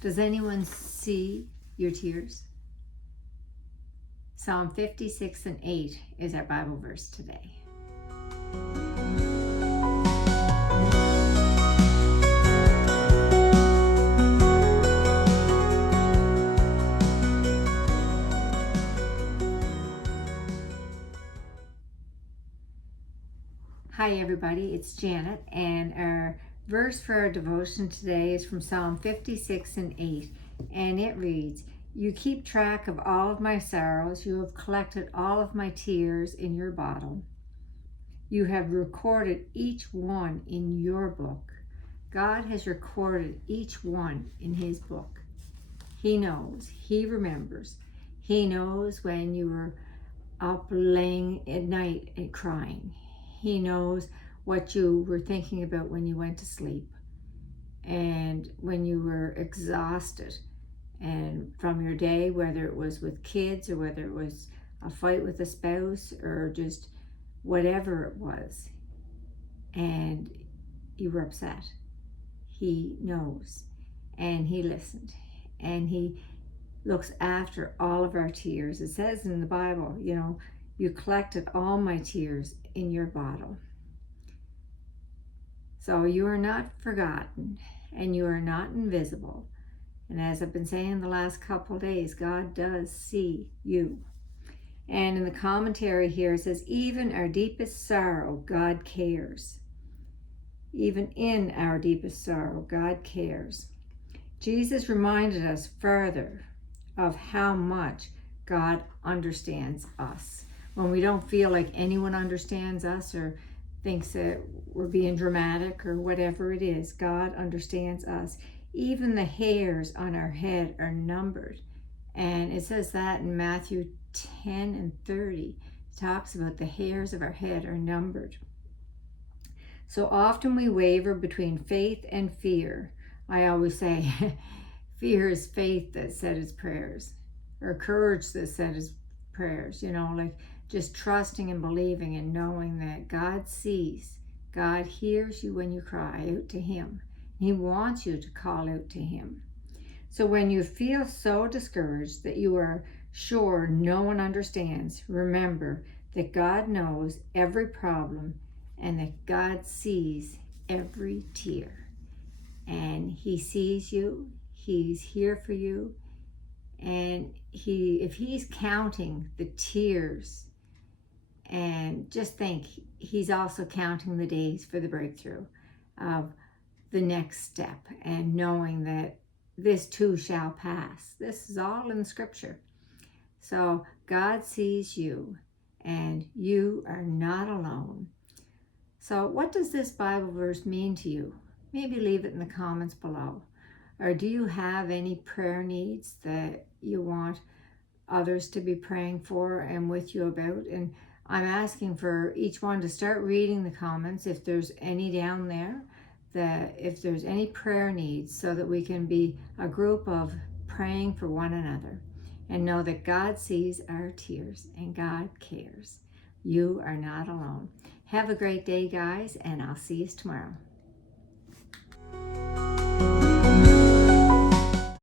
Does anyone see your tears? Psalm 56 and 8 is our Bible verse today. Hi everybody, it's Janet, and our verse for our devotion today is from Psalm 56 and 8, and it reads, "You keep track of all of my sorrows, you have collected all of my tears in your bottle. You have recorded each one in your book." God has recorded each one in his book. He knows, he remembers. He knows when you were up laying at night and crying. He knows what you were thinking about when you went to sleep and when you were exhausted and from your day, whether it was with kids or whether it was a fight with a spouse or just whatever it was, and you were upset. He knows, and he listened, and he looks after all of our tears. It says in the Bible, you collected all my tears in your bottle. So you are not forgotten, and you are not invisible. And as I've been saying the last couple of days, God does see you. And in the commentary here, it says, even our deepest sorrow, God cares. Even in our deepest sorrow, God cares. Jesus reminded us further of how much God understands us. When we don't feel like anyone understands us or thinks that we're being dramatic or whatever it is, God understands us. Even the hairs on our head are numbered. And it says that in Matthew 10 and 30. It talks about the hairs of our head are numbered. So often we waver between faith and fear. I always say, fear is faith that said its prayers, or courage that said its prayers, like just trusting and believing and knowing that God sees, God hears you when you cry out to him. He wants you to call out to him. So when you feel so discouraged that you are sure no one understands, remember that God knows every problem and that God sees every tear. And he sees you, he's here for you, and if he's counting the tears, and just think, he's also counting the days for the breakthrough of the next step, and knowing that this too shall pass. This is all in Scripture. So God sees you, and you are not alone. So what does this Bible verse mean to you? Maybe leave it in the comments below. Or do you have any prayer needs that you want others to be praying for and with you about? And I'm asking for each one to start reading the comments if there's any down there, that if there's any prayer needs, so that we can be a group of praying for one another and know that God sees our tears and God cares. You are not alone. Have a great day, guys, and I'll see you tomorrow.